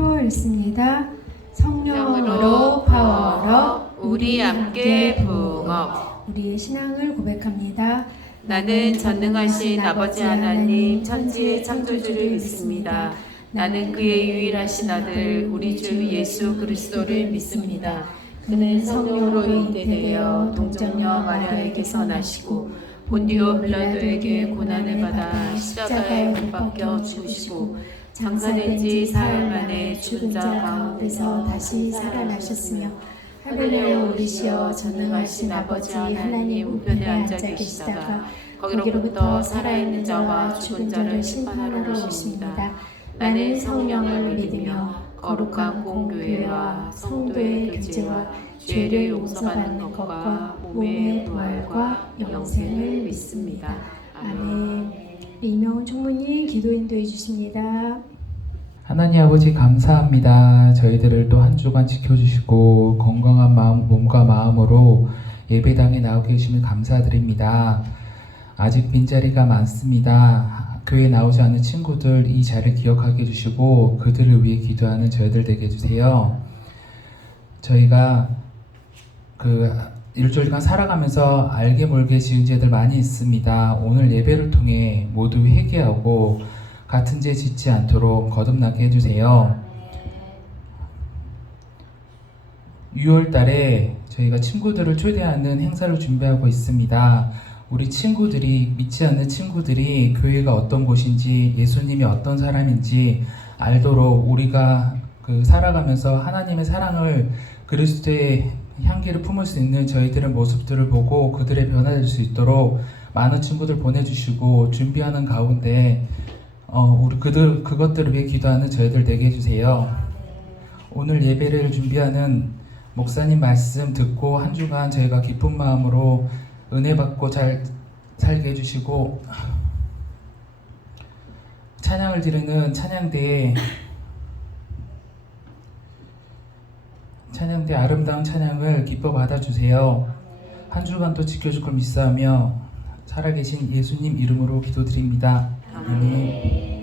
표 읽습니다. 성령으로 파워로 우리 함께 부흥업. 우리의 신앙을 고백합니다. 나는 전능하신 아버지 하나님 천지의 창조주를 믿습니다. 나는 그의 유일하신 아들 우리 주 예수 그리스도를 믿습니다. 그는 성령으로 잉태되어 동정녀 마리아에게서 나시고 본디오 빌라도에게 고난을 받아 십자가에 못 박혀 죽으시고 장사된 지 사흘 만에 죽은 자 가운데서 다시 살아나셨으며 하늘에 오르시어 전능하신 아버지 하나님 우편에 앉아 계시다가 거기로부터 살아있는 자와 죽은 자를 심판하러 오십니다. 나는 성령을 믿으며 거룩한 공교회와 성도의 교제와 죄를 용서받는 것과 몸의 부활과 영생을 믿습니다. 아멘. 이명훈 총무님 기도 인도해 주십니다. 하나님 아버지 감사합니다. 저희들을 또 한 주간 지켜주시고 건강한 마음, 몸과 마음으로 예배당에 나오게 해주시면 감사드립니다. 아직 빈자리가 많습니다. 교회에 나오지 않는 친구들 이 자리를 기억하게 해주시고 그들을 위해 기도하는 저희들 되게 해주세요. 저희가 일주일간 살아가면서 알게 모르게 지은 죄들 많이 있습니다. 오늘 예배를 통해 모두 회개하고 같은 죄 짓지 않도록 거듭나게 해주세요. 6월 달에 저희가 친구들을 초대하는 행사를 준비하고 있습니다. 우리 친구들이, 믿지 않는 친구들이 교회가 어떤 곳인지 예수님이 어떤 사람인지 알도록 우리가 살아가면서 하나님의 사랑을 그리스도의 향기를 품을 수 있는 저희들의 모습들을 보고 그들의 변화될 수 있도록 많은 친구들 보내주시고 준비하는 가운데 우리 그것들을 위해 기도하는 저희들 되게 해주세요. 오늘 예배를 준비하는 목사님 말씀 듣고 한 주간 저희가 기쁜 마음으로 은혜 받고 잘 살게 해주시고 찬양을 드리는 찬양대에 아름다운 찬양을 기뻐 받아주세요. 한 주간 또 지켜줄 걸 믿사하며 살아계신 예수님 이름으로 기도드립니다. 아멘.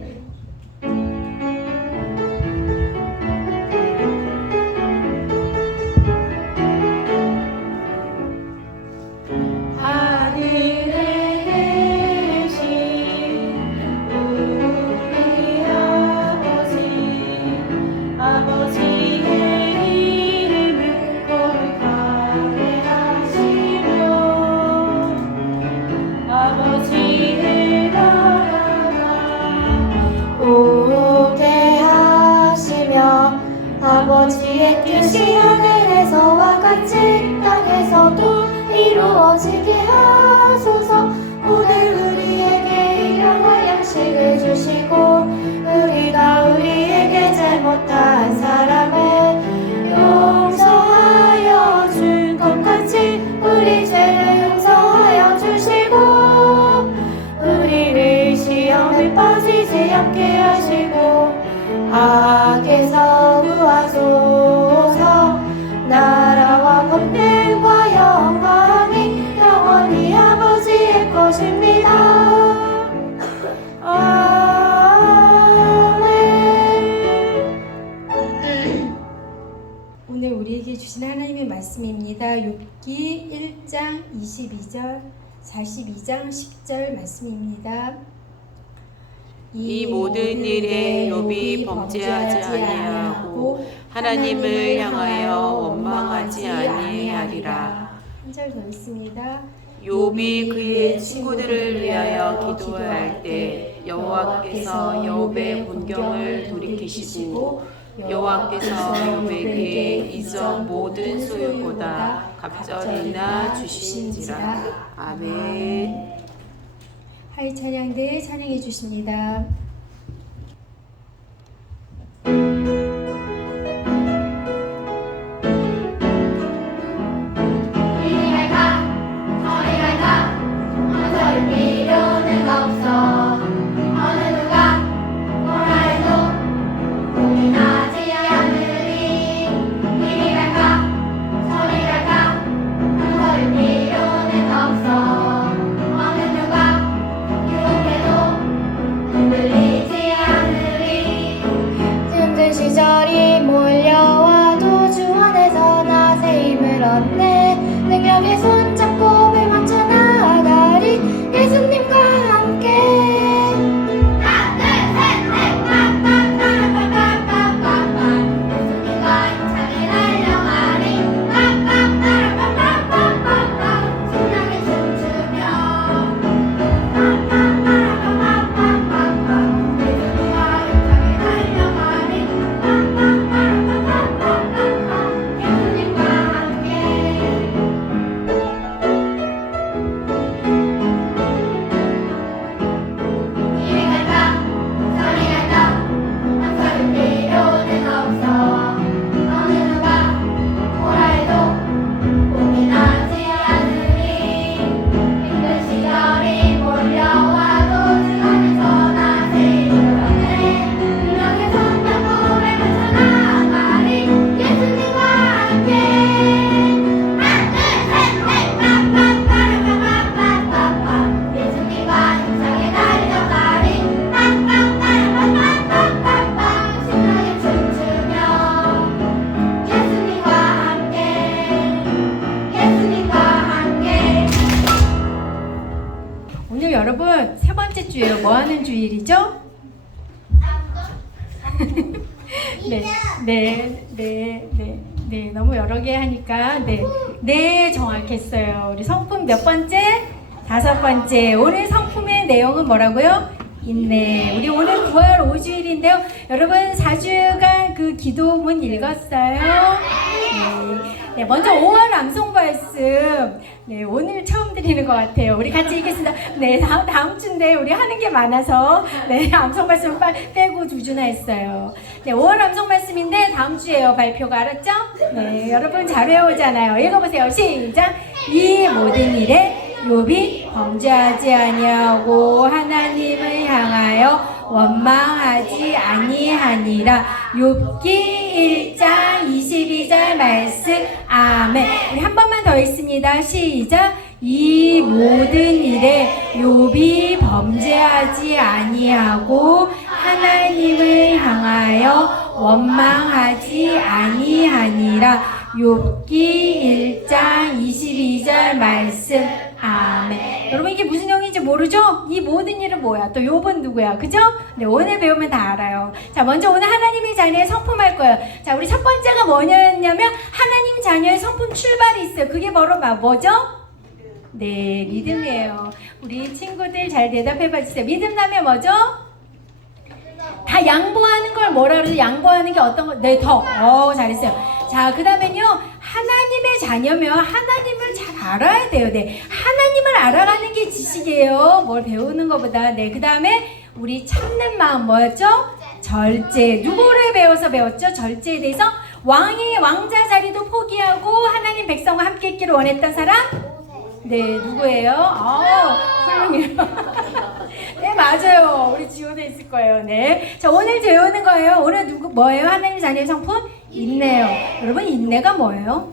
아버지의 뜻이 하늘에서와 같이 땅에서도 이루어지게 하소서. 오늘 우리에게 일용할 양식을 주시고 우리가 우리에게 잘못한 사람을 용서하여 준 것 같이 우리 죄를 용서하여 주시고 우리를 시험에 빠지지 않게 하시고 악에서 구하소서. 나라와 권능과 영광이 영원히 아버지의 것입니다. 아멘. 오늘 우리에게 주신 하나님의 말씀입니다. 욥기 1장 22절 42장 10절 말씀입니다. 이 모든 일에 욥이 범죄하지 아니하고 하나님을 향하여 원망하지 아니하리라. 한 절 더 있습니다. 욥이 그의 친구들을 위하여 기도할 때 여호와께서 욥의 본경을 돌이키시고 여호와께서 욥에게 이전 모든 소유보다 갑절이나 주신지라. 아멘. 하이 찬양대 찬양해 주십니다. believe. 시절이 몰려와도 주 안에서 나 새 힘을 얻네. 능력에 손잡고 배 맞춰 나아가리 예수님과 함께. 하나 둘셋넷 빠빠빠라빠빠빠빠빠 예수님과 힘차게 달려가리 빠빠빠라빠빠빠빠빠 신나게 춤추며 빠빠빠라빠빠빠빠빠 예수님과 힘차게 달려가리 빠빠빠라빠빠빠빠빠 예수님과 함께. 이리 갈까 저리 갈까 망설일 필요는 없어. 어느 누가 뭐라 해도 고민하지 않으니 힘든 시절이 몰려와도 주 안에서 나 새 힘을 얻네. 능력에 손잡고 배 맞춰 나아가리 예수님과 함께. 하나 둘셋넷 빠빠빠라빠빠빠빠빠 예수님과 힘차게 달려가리 빠빠빠라빠빠빠빠빠 신나게 춤추며 예수님과 함께. 예수님과 함께. 오늘 여러분 세 번째 주예요. 뭐 하는 주일이죠? 네, 너무 여러 개 하니까 네, 정확했어요. 우리 성품 몇 번째? 5번째. 오늘 성품의 내용은 뭐라고요? 인내. 우리 오늘 9월 5주일인데요. 여러분 4주간 그 기도문 읽었어요? 네, 먼저 5월 암송 말씀. 네, 오늘 처음 드리는 것 같아요. 우리 같이 읽겠습니다. 네, 다음 주인데 우리 하는 게 많아서 네, 암송 말씀 빼고 2주나 했어요. 네, 5월 암송 말씀인데 다음 주에요. 발표가 알았죠? 네, 여러분 잘 외우잖아요. 읽어보세요. 시작. 이 모든 일에 욥이 범죄하지 아니하고 하나님을 향하여 원망하지 아니하니라. 욥기 1장 22절 말씀. 아멘. 우리 한 번만 더 읽습니다. 시작. 이 모든 일에 욥이 범죄하지 아니하고 하나님을 향하여 원망하지 아니하니라. 욥기 1장 22절 말씀. 아멘. 여러분 이게 무슨 내용인지 모르죠? 이 모든 일은 뭐야? 또 욥은 누구야? 그죠? 네, 오늘 배우면 다 알아요. 자, 먼저 오늘 하나님의 자녀의 성품할 거예요. 자, 우리 첫 번째가 뭐냐면 하나님 자녀의 성품 출발이 있어요. 그게 바로 뭐죠? 네, 믿음이에요. 우리 친구들 잘 대답해 봐주세요. 믿음 하면 뭐죠? 다 양보하는 걸 뭐라 그러죠? 양보하는 게 어떤 거? 네, 잘했어요. 자, 그 다음에는요, 하나님의 자녀면 하나님을 잘 알아야 돼요. 네, 하나님을 알아가는 게 지식이에요. 뭘 배우는 것보다. 네, 그 다음에 우리 참는 마음 뭐였죠? 절제. 누구를 배웠죠? 절제에 대해서. 왕자 자리도 포기하고 하나님 백성과 함께 있기를 원했던 사람? 네, 누구예요? 훌륭해요. 네, 맞아요. 우리 지호도 있을 거예요. 네. 자, 오늘 배우는 거예요. 오늘 뭐예요? 하나님 자녀의 성품? 인내요. 여러분, 인내가 뭐예요?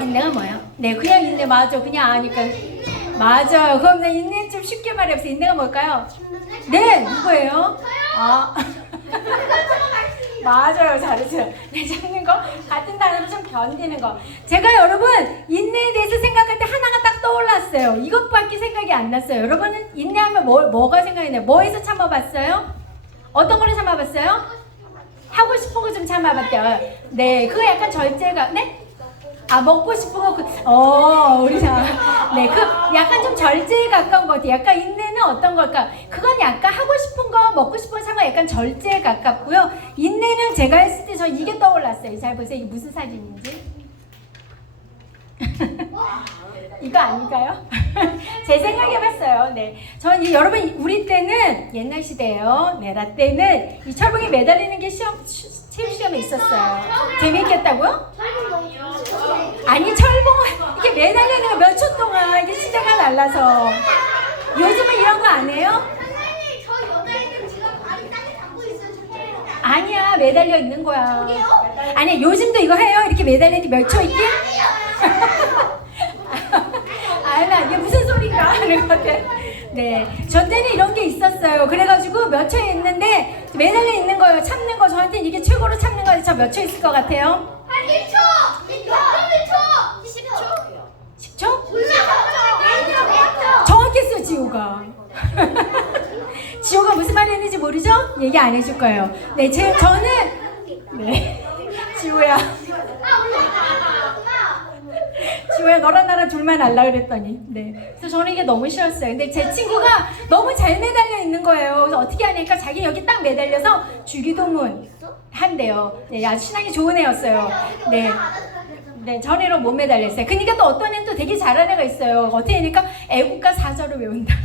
인내가 뭐예요? 네, 그냥 인내 맞아. 그냥 아니까. 맞아요. 그럼 네, 인내 좀 쉽게 말해보세요. 인내가 뭘까요? 네, 누구예요? 맞아요. 잘했어요. 네, 잡는 거 같은 단어로 좀 견디는 거. 제가 여러분 인내에 대해서 생각할 때 하나가 딱 떠올랐어요. 이것밖에 생각이 안 났어요. 여러분은 인내하면 뭐가 생각이 나요? 뭐에서 참아봤어요? 어떤 거를 참아봤어요? 하고 싶은 거 좀 참아봤대요. 네, 그거 약간 절제가 네? 먹고 싶은 거 우리 네, 그 약간 좀 절제에 가까운 것 같아요. 약간 인내는 어떤 걸까? 그건 약간 하고 싶은 거, 먹고 싶은 거 상관 약간 절제에 가깝고요. 인내는 제가 했을 때 저 이게 떠올랐어요. 잘 보세요. 이게 무슨 사진인지. 이거 아닌가요? 제 생각해봤어요. 네, 전 여러분 우리 때는 옛날 시대예요. 네, 나 때는 이 철봉에 매달리는 게 체육 시험에 있었어요. 재미있겠다고요? 아니 철봉 이게 매달리는 거 몇 초 동안 이게 시대가 달라서. 요즘은 이런 거 안 해요? 선생님, 저 여자애는 지금 발이 땅에 닿고 있어요. 저 아니야, 매달려 있는 거야. 저기요? 아니 요즘도 이거 해요? 이렇게 매달리는 몇 초 있게? 아니야, 이게 무슨 소린가 하는 것 같아. 네, 저 때는 이런 게 있었어요. 그래가지고 몇 초에 있는데 매달려 있는 거예요. 참는 거. 저한테는 이게 최고로 참는 거예요. 저 몇 초 있을 것 같아요? 한 1초! 1초! 10초! 10초? 10초! 정확했어, 지호가. 지호가 무슨 말 했는지 모르죠? 얘기 안 해줄 거예요. 네, 저는 네, 지호야. 지호야, 너랑 나랑 둘만 알라 그랬더니. 네, 그래서 저는 이게 너무 싫었어요. 근데 제 친구가 너무 잘 매달려 있는 거예요. 그래서 어떻게 하니까 자기 여기 딱 매달려서 주기도문 한대요. 네, 아주 신앙이 좋은 애였어요. 네. 네, 전에로 못 매달렸어요. 그러니까 또 어떤 애는 또 되게 잘하는 애가 있어요. 어떻게 하니까 애국가 4절을 외운다고.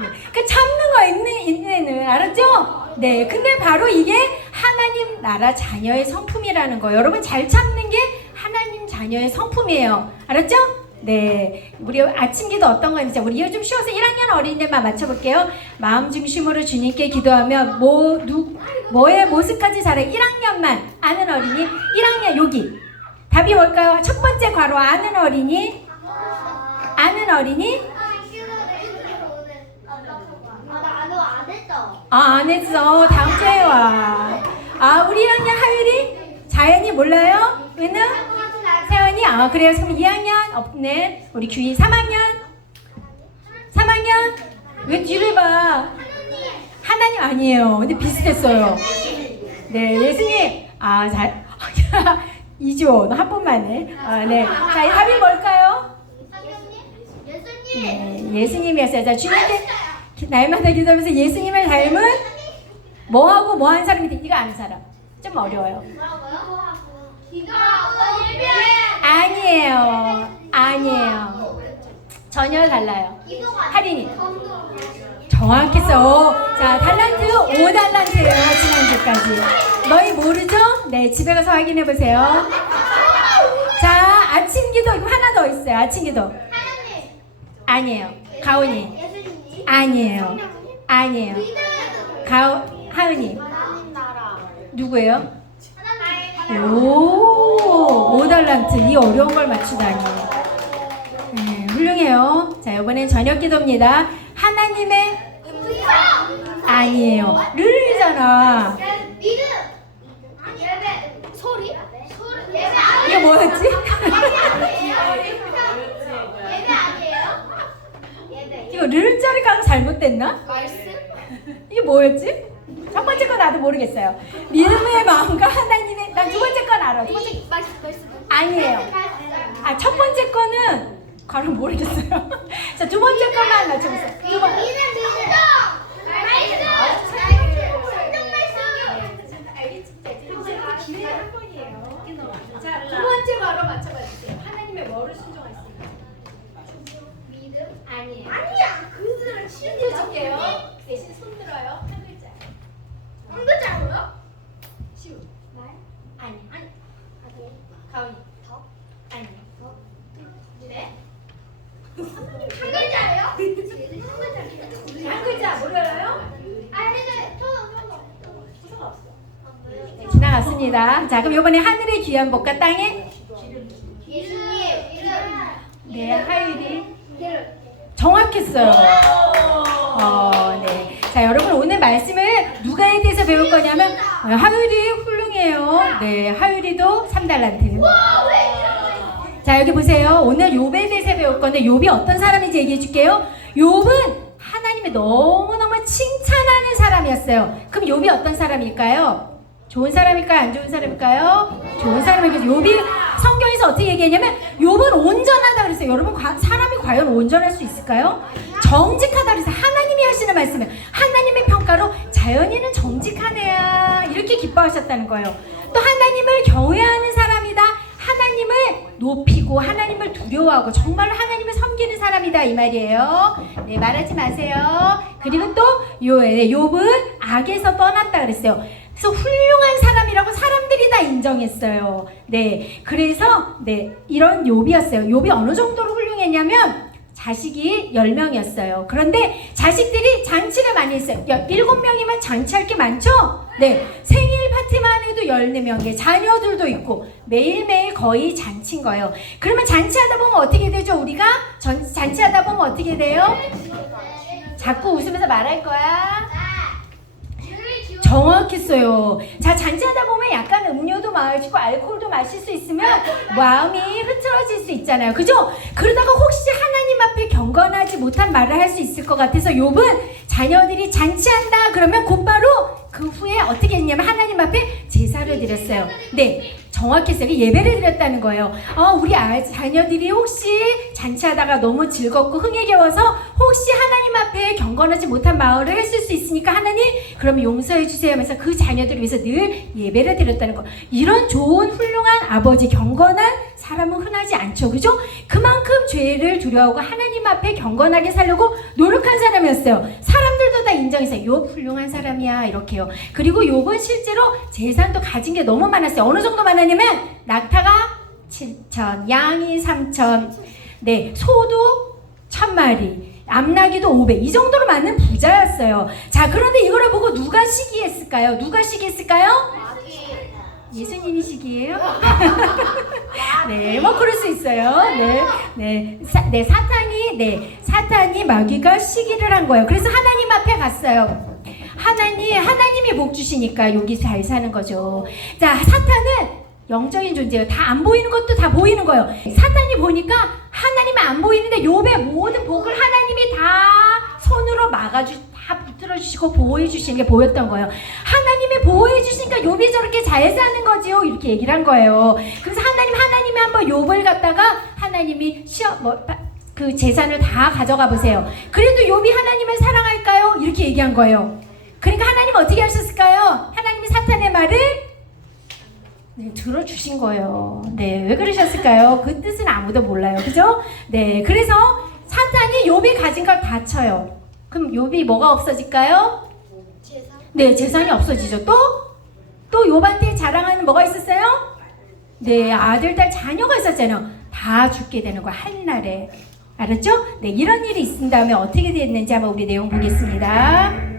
네, 그 참는 거 있는 애는 알았죠? 네, 근데 바로 이게 하나님 나라 자녀의 성품이라는 거. 여러분 잘 참는 게 하나님 자녀의 성품이에요. 알았죠? 네, 우리 아침 기도 어떤 건지 우리 이거 좀 쉬워서 1학년 어린이들만 맞춰볼게요. 마음 중심으로 주님께 기도하면 뭐의 모습까지 자라 1학년만 아는 어린이 1학년 여기 답이 뭘까요? 첫 번째 괄호 아는 어린이 안 했어. 다음 주에 와. 우리 1학년 하율이 자연이 몰라요? 왜는? 세연이? 그래요. 그럼 2학년 없네. 우리 규희 3학년 왜 뒤를 봐? 하나님 아니에요. 근데 비슷했어요. 네, 예수님. 잘. 2조. 너 한 번만 해. 네. 자, 이 답이 뭘까요? 네, 예수님이었어요. 자, 주님께 날마다 기도하면서 예수님을 닮은 뭐하고 뭐한 사람인데 이거 아는 사람. 좀 어려워요. 아니에요. 전혀 달라요. 할인이. 정확했어. 자, 달란트 5달란트예요. 지난주까지. 너희 모르죠? 네, 집에 가서 확인해 보세요. 자, 아침 기도 이거 하나 더 있어요. 아침 기도. 아니에요. 가온이. 아니에요. 하은이. 누구예요? 오, 5달란트. 이 어려운 걸 맞추다니. 훌륭해요. 자, 이번엔 저녁 기도입니다. 하나님의 아니에요. 르르잖아. 소리? 이게 뭐였지? 예배 아니에요? 이거 르르자를 가면 잘못됐나? 말씀? 이게 뭐였지? 첫 번째 건 나도 모르겠어요. 믿음의 마음과 하나님의 난 두 번째 건 알아. 두 번째 말씀. 아니에요. 첫 번째 거는 과연 모르겠어요. 자, 두 번째 것만 맞춰보세요. 두 번. 자, 두 번째 바로 맞춰봐 주세요. 하나님의 뭐를 순종했습니까? 믿음? 아니에요. 그들을 치워줄게요. 대신 손 들어요. 한 글자. 한 글자로요? 시우. 말? 아니. 가은이. 더? 아니. 네? 한 글자예요? 한 글자 몰라요? 네, 저도. 지나갔습니다. 자, 그럼 이번에 하늘의 귀한 복과 땅의 네, 하율이 정확했어요. 네. 자, 여러분 오늘 말씀을 누가에 대해서 배울 거냐면 하율이 훌륭해요. 네, 하율이도 3달란트. 자, 여기 보세요. 오늘 욥에 대해서 배울 건데 욥이 어떤 사람인지 얘기해 줄게요. 욥은 하나님이 너무너무 칭찬하는 사람이었어요. 그럼 욥이 어떤 사람일까요? 좋은 사람일까요? 안 좋은 사람일까요? 좋은 사람이겠죠. 욥이 성경에서 어떻게 얘기했냐면 욥은 온전하다 그랬어요. 여러분 사람이 과연 온전할 수 있을까요? 정직하다 그래서 하나님이 하시는 말씀은 하나님의 평가로 자연인은 정직한 애야 이렇게 기뻐하셨다는 거예요. 또 하나님을 경외하는 사람이다. 하나님을 높이고 하나님을 두려워하고 정말 하나님을 섬기는 사람이다 이 말이에요. 네, 말하지 마세요. 그리고 또 욥은 악에서 떠났다 그랬어요. 그래서 훌륭한 사람이라고 사람들이 다 인정했어요. 네, 그래서 네 이런 욥이었어요. 욥이 어느 정도로 훌륭했냐면 자식이 10명이었어요. 그런데 자식들이 잔치를 많이 했어요. 7명이면 잔치할 게 많죠? 네. 생일 파티만 해도 14명의 자녀들도 있고 매일매일 거의 잔치인 거예요. 그러면 잔치하다 보면 어떻게 되죠? 우리가 잔치하다 보면 어떻게 돼요? 자꾸 웃으면서 말할 거야. 정확했어요. 자, 잔치하다 보면 약간 음료도 마시고 알코올도 마실 수 있으면 마음이 흐트러질 수 있잖아요. 그죠? 그러다가 혹시 하나님 앞에 경건하지 못한 말을 할 수 있을 것 같아서 욥은 자녀들이 잔치한다 그러면 곧바로 그 후에 어떻게 했냐면 하나님 앞에 제사를 드렸어요. 네, 정확했어요. 예배를 드렸다는 거예요. 우리 자녀들이 혹시 잔치하다가 너무 즐겁고 흥에겨워서 혹시 하나님 앞에 경건하지 못한 마음을 했을 수 있으니까 하나님 그러면 용서해 주세요 하면서 그 자녀들을 위해서 늘 예배를 드렸다는 거. 이런 좋은 훌륭한 아버지, 경건한 사람은 흔하지 않죠. 그죠? 그만큼 죄를 두려워하고 하나님 앞에 경건하게 살려고 노력한 사람이었어요. 사람들도 다 인정했어요. 욥 훌륭한 사람이야 이렇게요. 그리고 욥은 실제로 재산도 가진 게 너무 많았어요. 어느 정도 많았냐면 낙타가 7,000, 양이 3,000, 네, 소도 1,000마리, 암나귀도 500. 이 정도로 많은 부자였어요. 자, 그런데 이거를 보고 누가 시기했을까요? 누가 시기했을까요? 예수님이 시기예요? 네, 뭐 그럴 수 있어요. 네, 사탄이 마귀가 시기를 한 거예요. 그래서 하나님 앞에 갔어요. 하나님이 복 주시니까 여기 잘 사는 거죠. 자, 사탄은 영적인 존재예요. 다 안 보이는 것도 다 보이는 거예요. 사탄이 보니까 하나님은 안 보이는데 욥의 모든 복을 하나님이 다 손으로 다 붙들어 주시고 보호해 주시는 게 보였던 거예요. 하나님이 보호해 주시니까 욥이 저렇게 잘 사는 거지요. 이렇게 얘기를 한 거예요. 그래서 하나님이 한번 욥을 갖다가 하나님이 그 재산을 다 가져가 보세요. 그래도 욥이 하나님을 사랑할까요? 이렇게 얘기한 거예요. 그러니까 하나님 어떻게 하셨을까요? 하나님이 사탄의 말을 들어주신 거예요. 네, 왜 그러셨을까요? 그 뜻은 아무도 몰라요. 그죠? 네, 그래서 사탄이 욥이 가진 걸 다 쳐요. 그럼 욥이 뭐가 없어질까요? 네, 재산이 없어지죠. 또 욥한테 자랑하는 뭐가 있었어요? 네, 아들, 딸, 자녀가 있었잖아요. 다 죽게 되는 거야, 한날에. 알았죠? 네, 이런 일이 있은 다음에 어떻게 됐는지 한번 우리 내용 보겠습니다.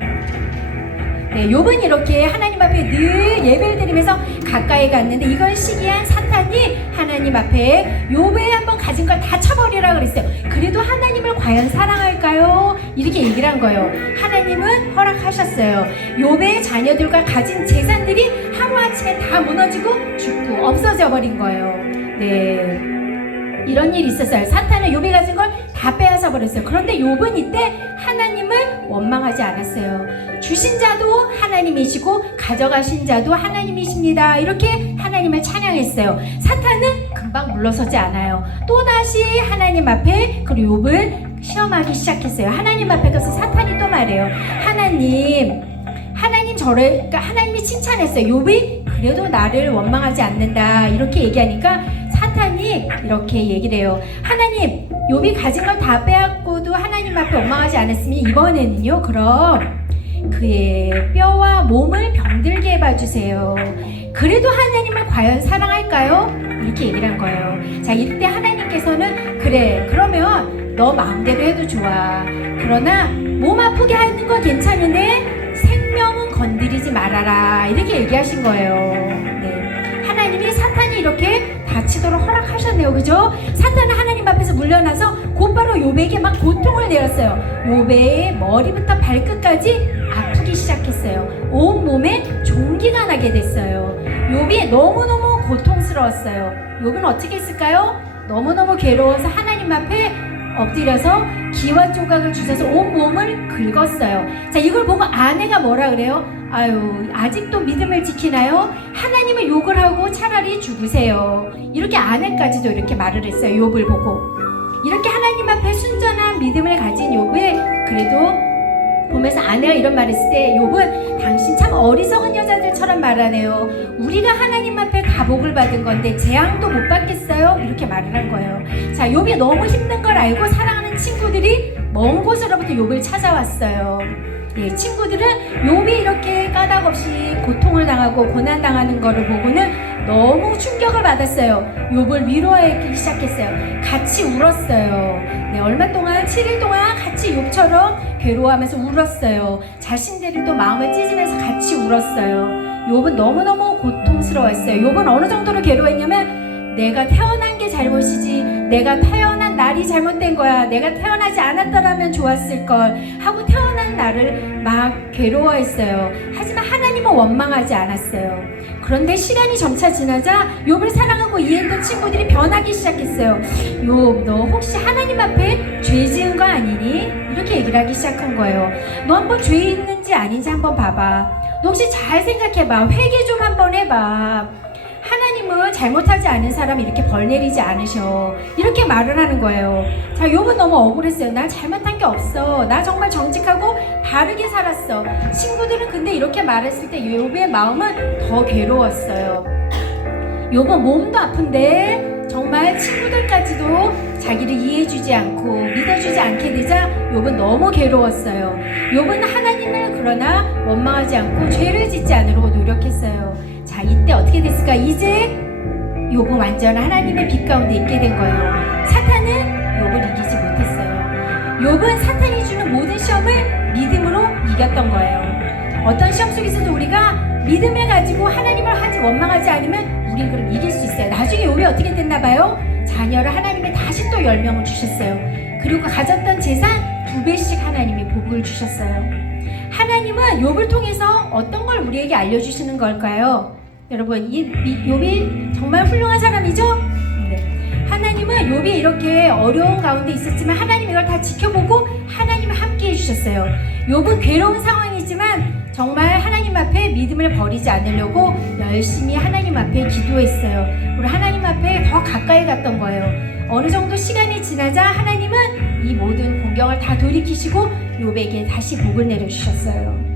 네, 욥은 이렇게 하나님 앞에 늘 예배를 드리면서 가까이 갔는데 이걸 시기한 사탄이 하나님 앞에 욥의 한번 가진 걸 다 쳐버리라 그랬어요. 그래도 하나님을 과연 사랑할까요? 이렇게 얘기를 한 거예요. 하나님은 허락하셨어요. 욥의 자녀들과 가진 재산들이 하루아침에 다 무너지고 죽고 없어져 버린 거예요. 네, 이런 일이 있었어요. 사탄은 욥이 가진 걸 다 빼앗아 버렸어요. 그런데 욥은 이때 하나님을 원망하지 않았어요. 주신 자도 하나님이시고 가져가신 자도 하나님이십니다. 이렇게 하나님을 찬양했어요. 사탄은 금방 물러서지 않아요. 또다시 하나님 앞에 그리고 욥을 시험하기 시작했어요. 하나님 앞에 가서 사탄이 또 말해요. 하나님 그러니까 하나님이 칭찬했어요. 욥이 그래도 나를 원망하지 않는다 이렇게 얘기하니까 사탄이 이렇게 얘기를 해요. 하나님, 욥이 가진 걸 다 빼앗고도 하나님 앞에 원망하지 않았으면 이번에는요, 그럼 그의 뼈와 몸을 병들게 해봐주세요. 그래도 하나님을 과연 사랑할까요? 이렇게 얘기를 한 거예요. 자, 이때 하나님께서는 그래, 그러면 너 마음대로 해도 좋아. 그러나 몸 아프게 하는 건 괜찮은데 생명은 건드리지 말아라. 이렇게 얘기하신 거예요. 네. 하나님이 사탄이 이렇게 다치도록 허락하셨네요. 그죠? 사탄은 하나님 앞에서 물러나서 곧바로 욥에게 막 고통을 내렸어요. 욥의 머리부터 발끝까지 아프기 시작했어요. 온 몸에 종기가 나게 됐어요. 욥이 너무너무 고통스러웠어요. 욥은 어떻게 했을까요? 너무너무 괴로워서 하나님 앞에 엎드려서 기와 조각을 주셔서 온 몸을 긁었어요. 자, 이걸 보고 아내가 뭐라 그래요? 아유, 아직도 믿음을 지키나요? 하나님을 욕을 하고 차라리 죽으세요. 이렇게 아내까지도 이렇게 말을 했어요. 욥을 보고. 이렇게 하나님 앞에 순전한 믿음을 가진 욥을 그래도 보면서 아내가 이런 말을 했을 때 욥은 당신 참 어리석은 여자들처럼 말하네요. 우리가 하나님 앞에 다 복을 받은 건데 재앙도 못 받겠어요? 이렇게 말을 한 거예요. 자, 욥이 너무 힘든 걸 알고 사랑하는 친구들이 먼 곳으로부터 욥을 찾아왔어요. 네, 친구들은 욥이 이렇게 까닭없이 고통을 당하고 고난 당하는 거를 보고는 너무 충격을 받았어요. 욥을 위로하기 시작했어요. 같이 울었어요. 네, 얼마 동안 7일 동안 같이 욥처럼 괴로워하면서 울었어요. 자신들이 또 마음을 찢으면서 같이 울었어요. 욥은 너무너무 고통스러웠어요. 욥은 어느 정도로 괴로워했냐면 내가 태어난 게 잘못이지, 내가 태어난 날이 잘못된 거야, 내가 태어나지 않았더라면 좋았을 걸 하고 태어난 나를 막 괴로워했어요. 하지만 하나님은 원망하지 않았어요. 그런데 시간이 점차 지나자 욥을 사랑하고 이해했던 친구들이 변하기 시작했어요. 욥, 너 혹시 하나님 앞에 죄 지은 거 아니니? 이렇게 얘기를 하기 시작한 거예요. 너 한번 죄 있는지 아닌지 한번 봐봐. 너 혹시 잘 생각해봐. 회개 좀 한번 해봐. 하나님은 잘못하지 않은 사람 이렇게 벌 내리지 않으셔. 이렇게 말을 하는 거예요. 자, 욥은 너무 억울했어요. 나 잘못한 게 없어. 나 정말 정직하고 바르게 살았어. 친구들은 근데 이렇게 말했을 때 욥의 마음은 더 괴로웠어요. 욥은 몸도 아픈데 정말 친구들까지도 자기를 이해해주지 않고 믿어주지 않게 되자 욥은 너무 괴로웠어요. 욥은 하나님을 그러나 원망하지 않고 죄를 짓지 않으려고 노력했어요. 자, 이때 어떻게 됐을까? 이제 욥은 완전 하나님의 빛 가운데 있게 된 거예요. 사탄은 욥을 이기지 못했어요. 욥은 사탄이 주는 모든 시험을 믿음으로 이겼던 거예요. 어떤 시험 속에서도 우리가 믿음을 가지고 하나님을 원망하지 않으면 우린 그럼 이길 수 있어요. 나중에 욥이 어떻게 됐나 봐요? 자녀를 하나님이 다시 또 10명을 주셨어요. 그리고 가졌던 재산 2배씩 하나님이 복을 주셨어요. 하나님은 욥을 통해서 어떤 걸 우리에게 알려주시는 걸까요? 여러분, 이 욥이 정말 훌륭한 사람이죠? 네. 하나님은 욥이 이렇게 어려운 가운데 있었지만 하나님 이걸 다 지켜보고 하나님이 함께 해주셨어요. 욥은 괴로운 상황이지만 정말 하나님 앞에 믿음을 버리지 않으려고 열심히 하나님 앞에 기도했어요. 그리고 하나님 앞에 더 가까이 갔던 거예요. 어느 정도 시간이 지나자 하나님은 이 모든 공경을 다 돌이키시고 욥에게 다시 복을 내려주셨어요.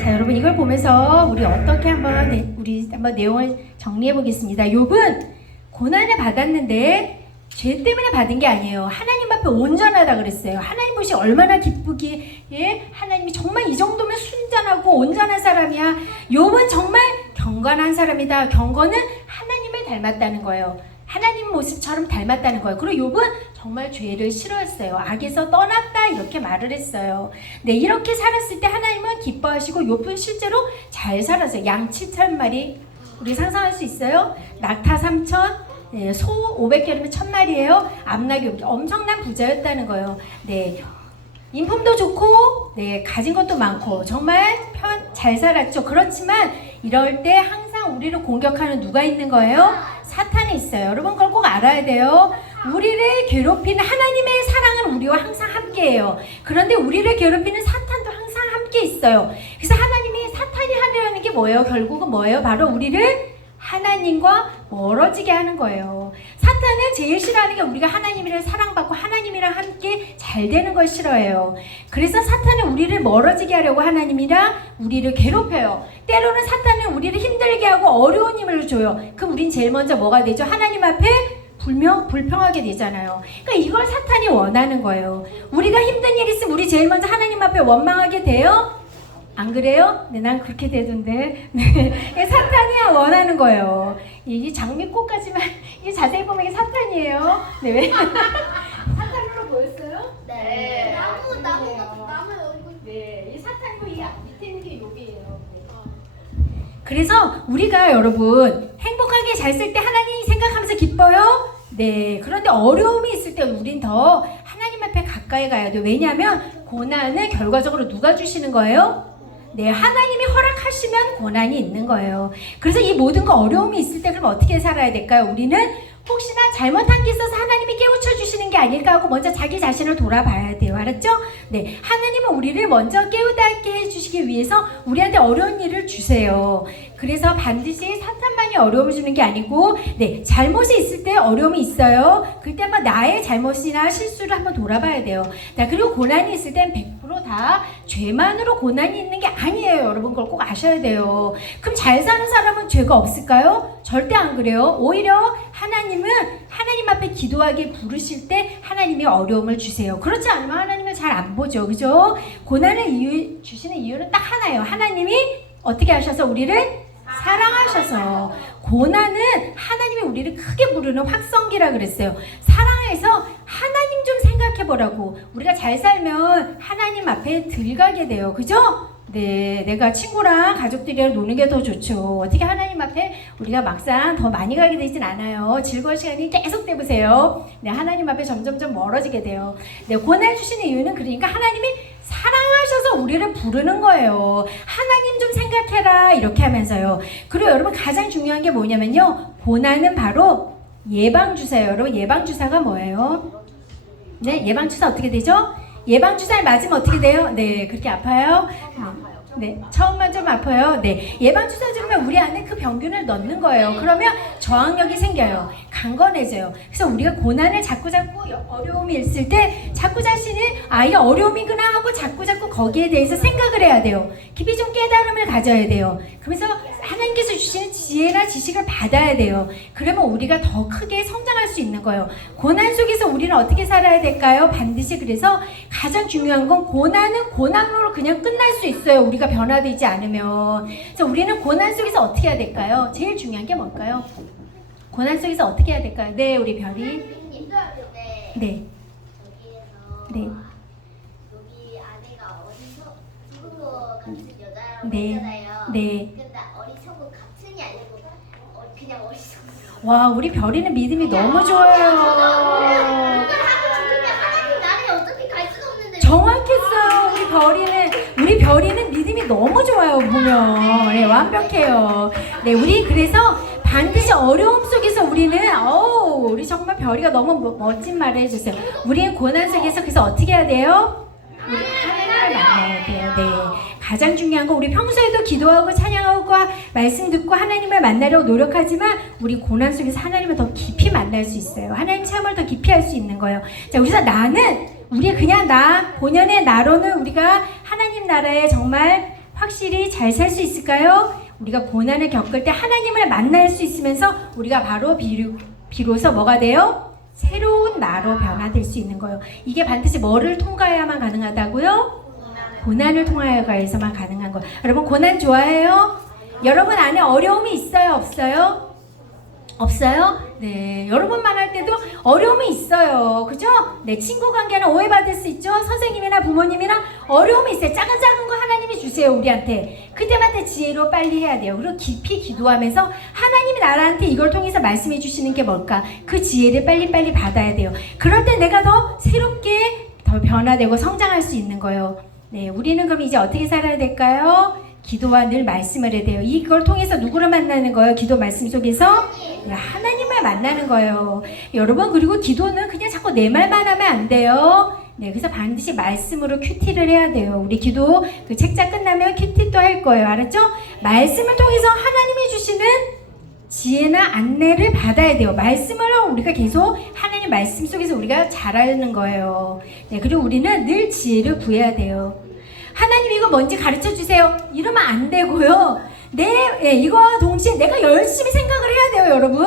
자, 여러분 이걸 보면서 우리 어떻게 한번 내용을 정리해 보겠습니다. 욥은 고난을 받았는데 죄 때문에 받은 게 아니에요. 하나님 앞에 온전하다 그랬어요. 하나님 보시 얼마나 기쁘기에 하나님이 정말 이 정도면 순전하고 온전한 사람이야. 욥은 정말 경건한 사람이다. 경건은 하나님을 닮았다는 거예요. 하나님 모습처럼 닮았다는 거예요. 그리고 욥은 정말 죄를 싫어했어요. 악에서 떠났다 이렇게 말을 했어요. 네, 이렇게 살았을 때 하나님은 기뻐하시고 욥은 실제로 잘 살았어요. 양 7,000마리 우리 상상할 수 있어요? 낙타 3,000, 네, 소 500개면 1,000마리예요. 암나귀 엄청난 부자였다는 거예요. 네, 인품도 좋고, 네, 가진 것도 많고 정말 잘 살았죠. 그렇지만 이럴 때 항상 우리를 공격하는 누가 있는 거예요? 사탄이 있어요. 여러분 그걸 꼭 알아야 돼요. 우리를 괴롭히는 하나님의 사랑은 우리와 항상 함께해요. 그런데 우리를 괴롭히는 사탄도 항상 함께 있어요. 그래서 하나님이 사탄이 하려는 게 뭐예요? 결국은 뭐예요? 바로 우리를 하나님과 멀어지게 하는 거예요. 사탄은 제일 싫어하는 게 우리가 하나님이랑 사랑받고 하나님이랑 함께 잘 되는 걸 싫어해요. 그래서 사탄은 우리를 멀어지게 하려고 하나님이랑 우리를 괴롭혀요. 때로는 사탄은 우리를 힘들게 하고 어려운 힘을 줘요. 그럼 우린 제일 먼저 뭐가 되죠? 하나님 앞에 불평하게 되잖아요. 그러니까 이걸 사탄이 원하는 거예요. 우리가 힘든 일 있으면 우리 제일 먼저 하나님 앞에 원망하게 돼요? 안 그래요? 네, 난 그렇게 되던데. 네, 사탄이 원하는 거예요. 이 장미꽃까지만 이 자세히 보면 이게 사탄이에요. 네, 왜? 사탄으로 보였어요? 네. 나무 얼굴. 네, 이 사탄이고 이 밑에 있는 게 욥이에요. 그래서 우리가 여러분 행복하게 잘 쓸 때 하나님 생각하면서 기뻐요. 네, 그런데 어려움이 있을 때 우린 더 하나님 앞에 가까이 가야 돼요. 왜냐하면 고난을 결과적으로 누가 주시는 거예요? 네, 하나님이 허락하시면 고난이 있는 거예요. 그래서 이 모든 거 어려움이 있을 때 그럼 어떻게 살아야 될까요? 우리는 혹시나 잘못한 게 있어서 하나님이 깨우쳐 주시는 게 아닐까 하고 먼저 자기 자신을 돌아봐야 돼요. 알았죠? 네, 하나님은 우리를 먼저 깨우다게 해주시기 위해서 우리한테 어려운 일을 주세요. 그래서 반드시 사탄만이 어려움을 주는 게 아니고, 네, 잘못이 있을 때 어려움이 있어요. 그때 한번 나의 잘못이나 실수를 한번 돌아봐야 돼요. 자, 그리고 고난이 있을 땐 100% 다 죄만으로 고난이 있는 게 아니에요. 여러분 그걸 꼭 아셔야 돼요. 그럼 잘 사는 사람은 죄가 없을까요? 절대 안 그래요. 오히려 하나님은 하나님 앞에 기도하게 부르실 때 하나님이 어려움을 주세요. 그렇지 않으면 하나님을 잘 안 보죠. 그죠? 고난을 주시는 이유는 딱 하나예요. 하나님이 어떻게 하셔서 우리를 사랑하셔서. 고난은 하나님이 우리를 크게 부르는 확성기라 그랬어요. 사랑해서 하나님 좀 생각해 보라고. 우리가 잘 살면 하나님 앞에 들어가게 돼요. 그죠? 네, 내가 친구랑 가족들이랑 노는 게 더 좋죠. 어떻게 하나님 앞에 우리가 막상 더 많이 가게 되진 않아요. 즐거운 시간이 계속 되보세요. 네, 하나님 앞에 점점점 멀어지게 돼요. 네, 고난 주시는 이유는 그러니까 하나님이 사랑하셔서 우리를 부르는 거예요. 하나님 좀 생각해라 이렇게 하면서요. 그리고 여러분 가장 중요한 게 뭐냐면요. 고난은 바로 예방주사예요. 여러분 예방주사가 뭐예요? 네, 예방주사 어떻게 되죠? 예방주사를 맞으면 어떻게 돼요? 네, 그렇게 아파요? 네, 처음만 좀 아파요. 네, 예방주사 주면 우리 안에 그 병균을 넣는 거예요. 그러면 저항력이 생겨요. 강건해져요. 그래서 우리가 고난을 자꾸 어려움이 있을 때 자꾸 자신이 이게 어려움이구나 하고 자꾸 거기에 대해서 생각을 해야 돼요. 깊이 좀 깨달음을 가져야 돼요. 그러면서 하나님께서 주시는 지혜나 지식을 받아야 돼요. 그러면 우리가 더 크게 성장할 수 있는 거예요. 고난 속에서 우리는 어떻게 살아야 될까요? 반드시 그래서 가장 중요한 건 고난은 고난으로 그냥 끝날 수 있어요. 우리가 변화되지 않으면. 그래서 우리는 고난 속에서 어떻게 해야 될까요? 제일 중요한 게 뭘까요? 고난 속에서 어떻게 해야 될까요? 네, 우리 별이. 네. 네. 여기 아내가 어리석은 같은 여자라고 네. 했잖아요. 네. 근데 어리석은 같은이 아니고 그냥 어리석은. 와, 우리 별이는 믿음이 너무 좋아요. 하나님 나라에 어차피 갈 수가 없는데. 정확했어요. 우리 별이는 믿음이 너무 좋아요. 보면. 네, 완벽해요. 네, 우리 그래서 반드시 어려움 속에서 우리는 우리 정말 별이가 너무 멋진 말을 해줬어요. 우리는 고난 속에서 그래서 어떻게 해야 돼요? 우리 하나님을 만나야 돼요. 네. 가장 중요한 건 우리 평소에도 기도하고 찬양하고 말씀 듣고 하나님을 만나려고 노력하지만 우리 고난 속에서 하나님을 더 깊이 만날 수 있어요. 하나님 체험을 더 깊이 할 수 있는 거예요. 자, 그래서 우리 그냥 본연의 나로는 우리가 하나님 나라에 정말 확실히 잘 살 수 있을까요? 우리가 고난을 겪을 때 하나님을 만날 수 있으면서 우리가 바로 비로소 뭐가 돼요? 새로운 나로 변화될 수 있는 거예요. 이게 반드시 뭐를 통과해야만 가능하다고요? 고난을 통과해서만 가능한 거예요. 여러분 고난 좋아해요? 여러분 안에 어려움이 있어요? 없어요? 없어요? 네, 여러분만 할 때도 어려움이 있어요. 그죠? 네, 친구 관계는 오해받을 수 있죠? 선생님이나 부모님이랑 어려움이 있어요. 작은 거 하나님이 주세요, 우리한테. 그때마다 지혜로 빨리 해야 돼요. 그리고 깊이 기도하면서 하나님이 나한테 이걸 통해서 말씀해 주시는 게 뭘까? 그 지혜를 빨리빨리 받아야 돼요. 그럴 때 내가 더 새롭게 더 변화되고 성장할 수 있는 거예요. 네, 우리는 그럼 이제 어떻게 살아야 될까요? 기도와 늘 말씀을 해야 돼요. 이걸 통해서 누구를 만나는 거예요? 기도 말씀 속에서 하나님을 만나는 거예요. 여러분 그리고 기도는 그냥 자꾸 내 말만 하면 안 돼요. 네, 그래서 반드시 말씀으로 큐티를 해야 돼요. 우리 기도 그 책자 끝나면 큐티 또 할 거예요. 알았죠? 말씀을 통해서 하나님이 주시는 지혜나 안내를 받아야 돼요. 말씀을 우리가 계속 하나님 말씀 속에서 우리가 자라는 거예요. 네, 그리고 우리는 늘 지혜를 구해야 돼요. 하나님 이거 뭔지 가르쳐 주세요. 이러면 안 되고요. 이거와 동시에 내가 열심히 생각을 해야 돼요, 여러분.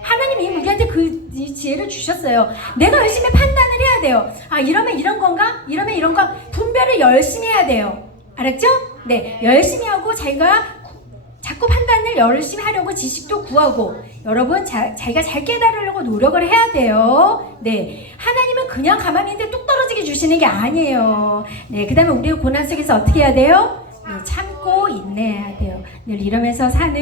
하나님이 우리한테 그 지혜를 주셨어요. 내가 열심히 판단을 해야 돼요. 이러면 이런 건가? 이러면 이런 거 분별을 열심히 해야 돼요. 알았죠? 네, 열심히 하고 자꾸 판단을 열심히 하려고 지식도 구하고 여러분 자기가 잘 깨달으려고 노력을 해야 돼요. 네, 하나님은 그냥 가만히 있는데 뚝 떨어지게 주시는 게 아니에요. 네, 그 다음에 우리가 고난 속에서 어떻게 해야 돼요? 네, 참고 인내해야 돼요. 늘 이러면서 사는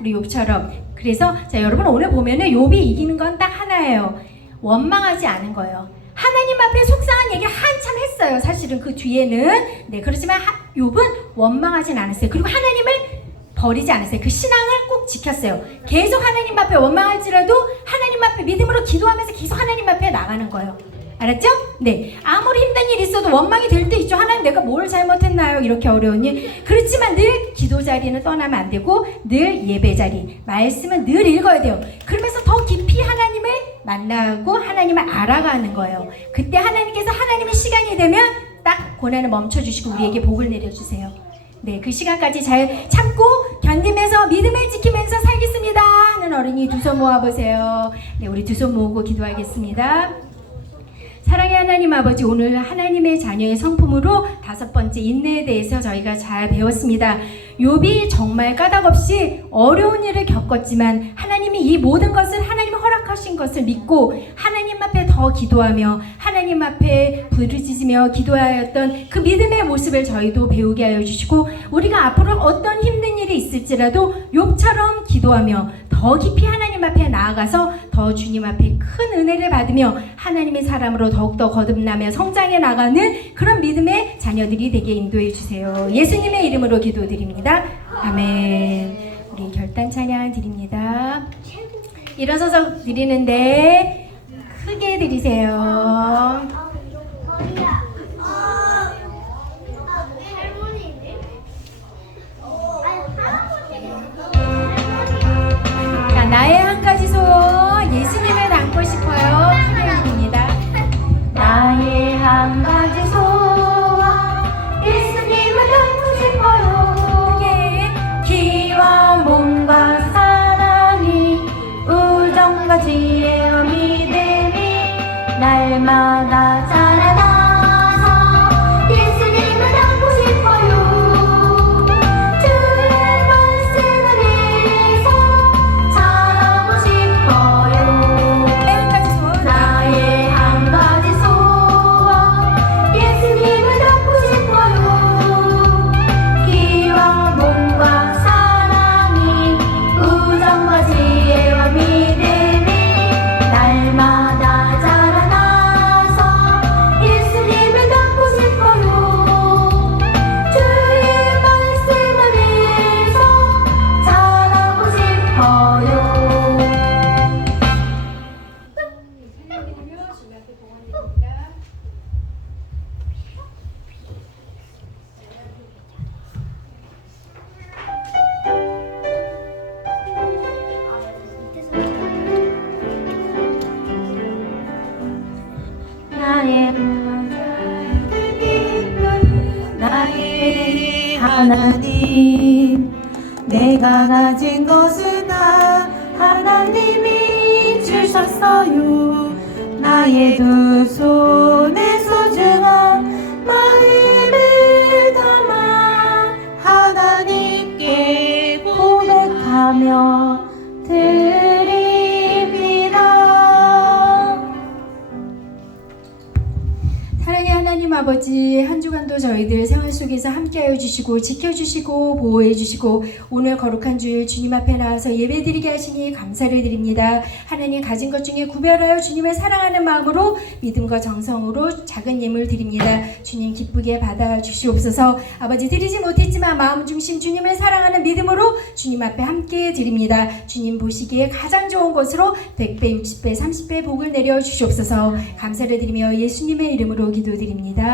우리 욥처럼. 그래서 자 여러분 오늘 보면은 욥이 이기는 건 딱 하나예요. 원망하지 않은 거예요. 하나님 앞에 속상한 얘기를 한참 했어요. 사실은 그 뒤에는. 네, 그렇지만 욥은 원망하진 않았어요. 그리고 하나님을 버리지 않았어요. 그 신앙을 꼭 지켰어요. 계속 하나님 앞에 원망할지라도 하나님 앞에 믿음으로 기도하면서 계속 하나님 앞에 나가는 거예요. 알았죠? 네. 아무리 힘든 일이 있어도 원망이 될 때 있죠. 하나님 내가 뭘 잘못했나요? 이렇게 어려운 일. 그렇지만 늘 기도 자리는 떠나면 안 되고 늘 예배 자리, 말씀은 늘 읽어야 돼요. 그러면서 더 깊이 하나님을 만나고 하나님을 알아가는 거예요. 그때 하나님께서 하나님의 시간이 되면 딱 고난을 멈춰주시고 우리에게 복을 내려주세요. 네, 그 시간까지 잘 참고 견디면서 믿음을 지키면서 살겠습니다 하는 어린이 두 손 모아보세요. 네, 우리 두 손 모으고 기도하겠습니다. 사랑의 하나님 아버지, 오늘 하나님의 자녀의 성품으로 5번째 인내에 대해서 저희가 잘 배웠습니다. 욥이 정말 까닭없이 어려운 일을 겪었지만 하나님이 이 모든 것을 하나님이 허락하신 것을 믿고 하나님 앞에 더 기도하며 하나님 앞에 부르짖으며 기도하였던 그 믿음의 모습을 저희도 배우게 하여 주시고, 우리가 앞으로 어떤 힘든 일이 있을지라도 욥처럼 기도하며 더 깊이 하나님 앞에 나아가서 더 주님 앞에 큰 은혜를 받으며 하나님의 사람으로 더욱더 거듭나며 성장해 나가는 그런 믿음의 자녀들이 되게 인도해 주세요. 예수님의 이름으로 기도드립니다. 아멘. 우리 결단 찬양 드립니다. 일어서서 드리는데 크게 드리세요. 거기야. 할머니인데? 할아버지. 자, 나의 한 가지 소원, 예수님을 닮고 싶어요. 크게 드립니다. 나의 한 가지 소원, 예수님을 닮고 싶어요. 크게. 기와 몸과 사랑이, 우정과 지혜와 믿음이 날마다 자라나서 예수님을 닮고 싶어요. 주의 말씀 안에서 자라고 싶어요. 나의 한 가지 소원, 예수님을 닮고 싶어요. 기와 몸과 사랑이, 우정과 지혜와 믿음이 날마다 자라나서 예수님을 닮고 싶어요. 주의 말씀 안에서 자라고 싶어요. 나의 하나님, 내가 가진 것은 다 하나님이 주셨어요. 나의 두 손에 소중한 마음을 담아 하나님께 고백하며 드립니다. 사랑의 하나님 아버지, 한 주간도 저희들 생활 속에서 함께하여 주시고 지켜주시고 보호해 주시고 오늘 거룩한 주일 주님 앞에 나와서 예배드리게 하시니 감사를 드립니다. 하나님, 가진 것 중에 구별하여 주님을 사랑하는 마음으로 믿음과 정성으로 작은 예물 드립니다. 주님 기쁘게 받아 주시옵소서. 아버지, 드리지 못했지만 마음 중심 주님을 사랑하는 믿음으로 주님 앞에 함께 드립니다. 주님 보시기에 가장 좋은 것으로 100배, 60배, 30배 복을 내려 주시옵소서. 감사를 드리며 예수님의 이름으로 기도드립니다.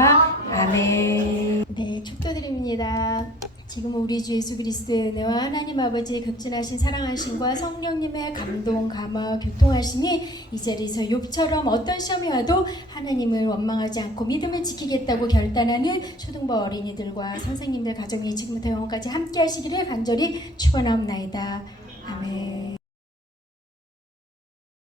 아멘. 네, 축도드립니다. 지금 우리 주 예수 그리스도의 은혜와 하나님 아버지의 극진하신 사랑하심과 성령님의 감동, 감화, 교통하심이 이 자리에서 욥처럼 어떤 시험이 와도 하나님을 원망하지 않고 믿음을 지키겠다고 결단하는 초등부 어린이들과 선생님들 가정이 지금부터 영원까지 함께 하시기를 간절히 축원하옵나이다.